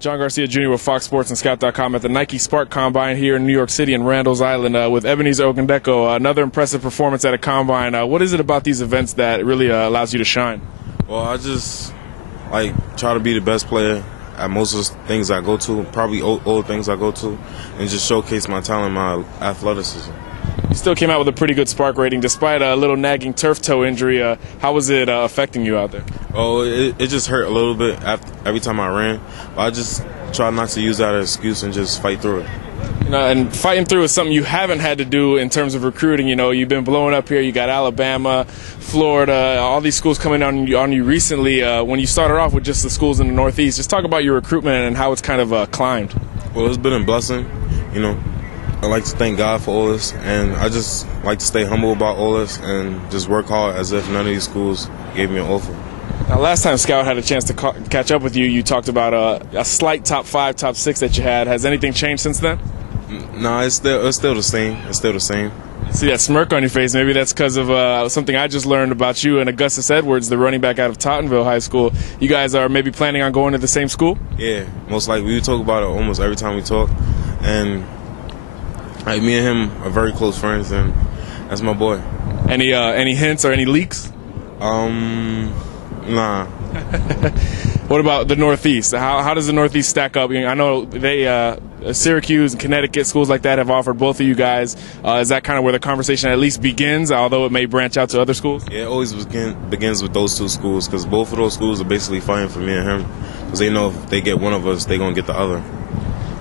John Garcia Jr. with Fox Sports and Scout.com at the NIKE Sparq Combine here in New York City and Randall's Island with Ebenezer Ogundeko. Another impressive performance at a Combine. What is it about these events that really allows you to shine? Well, I just try to be the best player at most of the things I go to, probably all the things I go to, and just showcase my talent, my athleticism. You still came out with a pretty good Sparq rating despite a little nagging turf toe injury. How was it affecting you out there? Oh, it just hurt a little bit every time I ran, but I just try not to use that as an excuse and just fight through it. And fighting through is something you haven't had to do in terms of recruiting. You've been blowing up here. You got Alabama, Florida, all these schools coming on you recently. When you started off with just the schools in the Northeast, just talk about your recruitment and how it's kind of climbed. Well, it's been a blessing. I like to thank God for all this, and I just like to stay humble about all this and just work hard as if none of these schools gave me an offer. Now, last time Scout had a chance to catch up with you, you talked about a slight top 5, top 6 that you had. Has anything changed since then? No, it's still the same. It's still the same. See that smirk on your face. Maybe that's because of something I just learned about you and Augustus Edwards, the running back out of Tottenville High School. You guys are maybe planning on going to the same school? Yeah, most likely. We talk about it almost every time we talk, and me and him are very close friends, and that's my boy. Any hints or any leaks? Nah. What about the Northeast? How does the Northeast stack up? I know they Syracuse and Connecticut, schools like that have offered both of you guys. Is that kind of where the conversation at least begins, although it may branch out to other schools? Yeah, it always begins with those two schools, because both of those schools are basically fighting for me and him, because they know if they get one of us, they're going to get the other.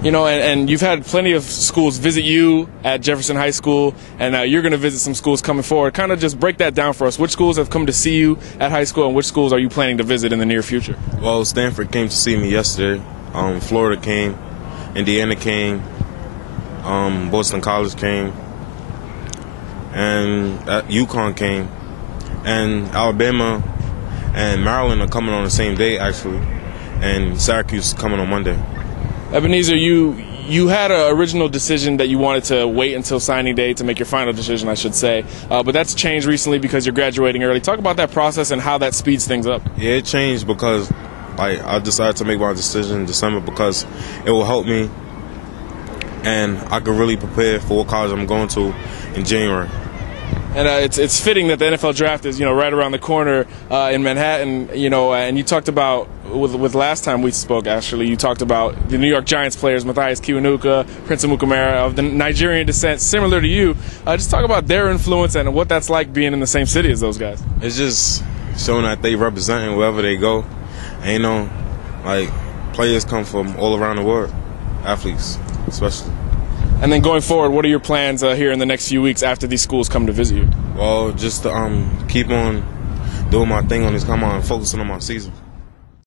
And you've had plenty of schools visit you at Jefferson High School, and you're going to visit some schools coming forward. Kind of just break that down for us. Which schools have come to see you at high school, and which schools are you planning to visit in the near future? Well, Stanford came to see me yesterday. Florida came. Indiana came. Boston College came. And UConn came. And Alabama and Maryland are coming on the same day, actually. And Syracuse is coming on Monday. Ebenezer, you had an original decision that you wanted to wait until signing day to make your final decision, I should say. But that's changed recently because you're graduating early. Talk about that process and how that speeds things up. Yeah, it changed because I decided to make my decision in December because it will help me, and I could really prepare for what college I'm going to in January. And it's fitting that the NFL draft is right around the corner in Manhattan. And you talked about with last time we spoke. Actually, you talked about the New York Giants players, Matthias Kiwanuka, Prince Amukamara of the Nigerian descent, similar to you. Just talk about their influence and what that's like being in the same city as those guys. It's just showing that they representing wherever they go. And players come from all around the world, athletes especially. And then going forward, what are your plans here in the next few weeks after these schools come to visit you? Well, just to keep on doing my thing on this combine, focusing on my season.